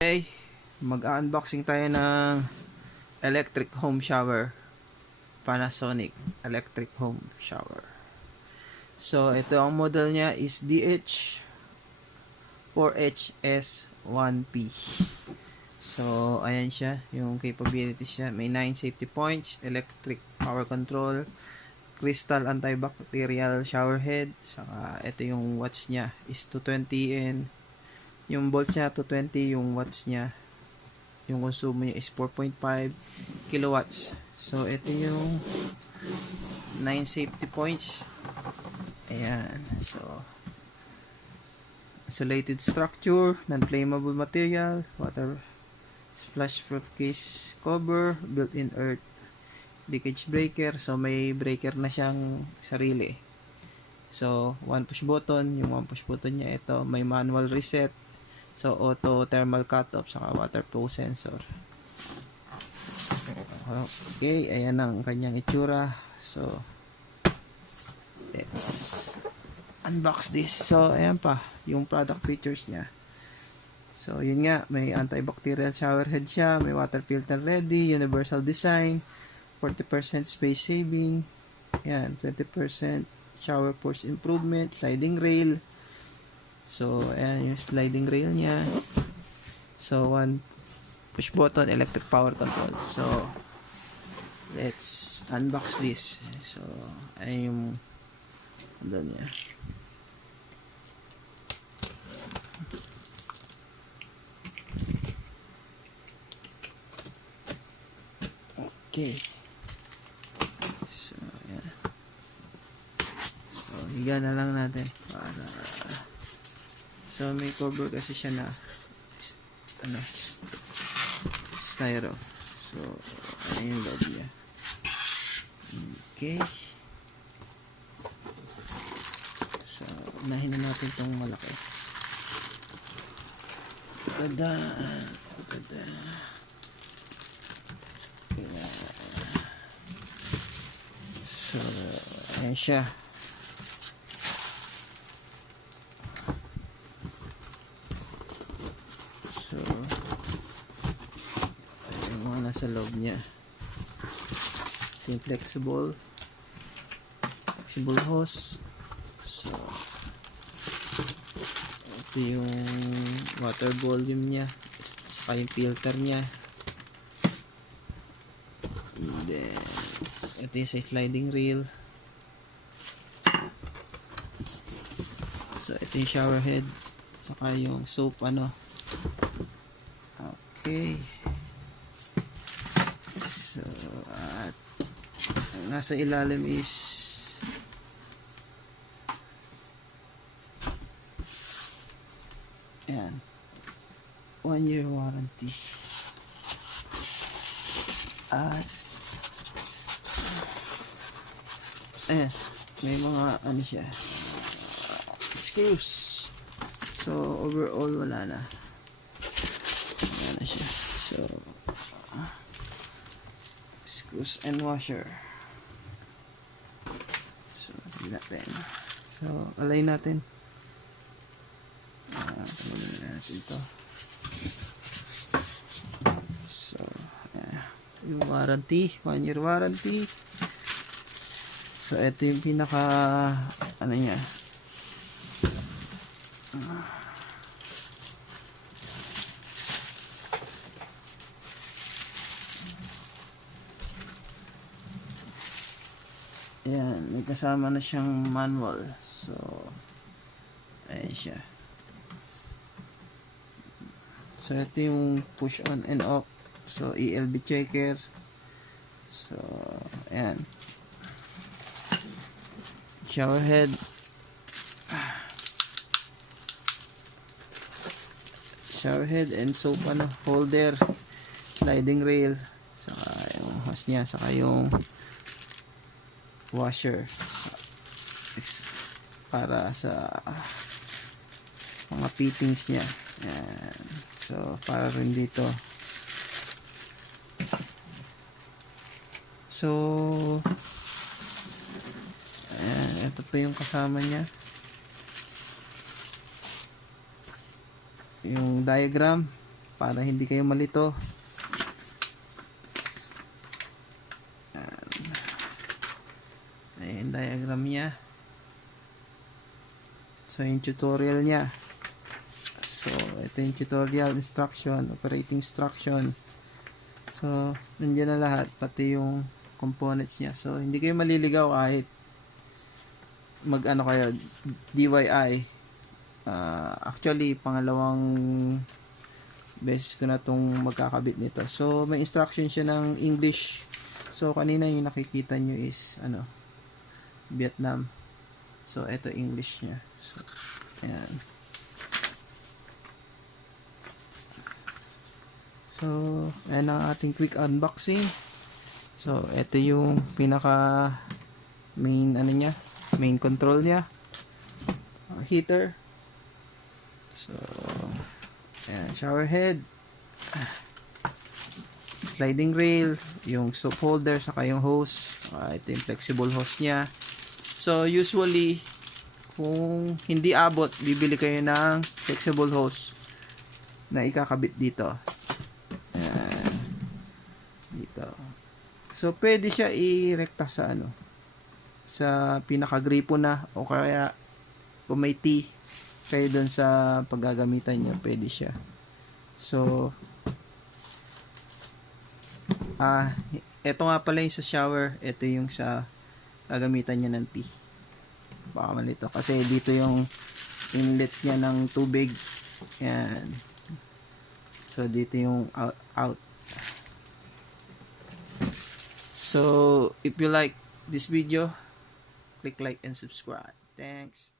Okay, mag-unboxing tayo ng electric home shower. Panasonic electric home shower. So, ito ang model niya is DH-4HS1P. So, ayan siya, yung capabilities niya. May 9 safety points, electric power control, crystal anti-bacterial shower head. Saka, ito yung watts niya is 220 and yung volts niya 220, yung watts niya, yung consumo niya is 4.5 kilowatts. So ito yung 9 safety points. Ayan. So isolated structure, non-flammable material, water splash proof case cover, built-in earth leakage breaker. So may breaker na siyang sarili. So one push button, yung one push button niya ito, may manual reset. So, auto thermal cutoff saka water flow sensor. Okay, ayan ang kanyang itsura. So, let's unbox this. So, ayan pa, yung product features niya. So, yun nga, may antibacterial shower head siya, may water filter ready, universal design, 40% space saving, ayan, 20% shower force improvement, sliding rail. So, ayan yung sliding rail niya. So, one push button, electric power control. So, let's unbox this. So, ayan yung ano niya. Okay. So, ayan. So, higa na lang natin para so may cover kasi siya na ano, styro. So ayun yung loob niya. Okay. So unahin na natin tong malaki. Tada. Tada. So ayan siya. So, yung mga nasa loob niya. Ito yung flexible hose. So, ito yung water volume niya. Saka yung filter niya. And then, ito yung sa sliding rail. So, ito yung shower head. Saka yung soap Okay. So, at nasa ilalim is ayan, 1 year warranty. At ayan, may mga ano siya, screws. So, overall wala na. Ayan na siya. So, screws and washer. So, natin. So, alay natin. Tanggalin natin ito. So, yung warranty, 1 year warranty. So, ito yung pinaka ano niya. Ayan, may kasama na siyang manual. So, ayan siya. So, ito yung push on and off. So, ELCB checker. So, ayan. Shower head. Shower head and soap holder. Sliding rail. Saka yung hose niya. Saka yung washer para sa mga fittings niya. Ayan. So para rin dito. So ayan, ito pa yung kasama niya, yung diagram. para hindi kayo malito. Ayan, diagram niya. So, yung tutorial niya. So, ito yung tutorial, instruction, operating instruction. So, nandiyan na lahat, pati yung components niya. So, hindi kayo maliligaw kahit mag-ano kayo, DIY. Actually, pangalawang beses ko na itong magkakabit nito. So, may instruction siya ng English. So, kanina yung nakikita nyo is, Vietnam. So, ito English niya. So, ayan. So, ayan ang ating quick unboxing. So, ito yung pinaka main niya, main control niya. Heater. So, ayan, shower head. Sliding rail, yung soap holder, saka yung hose. Ito yung flexible hose niya. So, usually, kung hindi abot, bibili kayo ng flexible hose na ikakabit dito. Ayan. Dito. So, pwede siya i-rekta sa sa pinakagripo na, o kaya kung may T kayo doon sa paggagamitan nyo, pwede siya. So, ito nga pala yung sa shower, ito yung sa gagamitan niya ng T. Baka malito. Kasi dito yung inlet niya ng tubig. Yan. So, dito yung out. So, if you like this video, click like and subscribe. Thanks.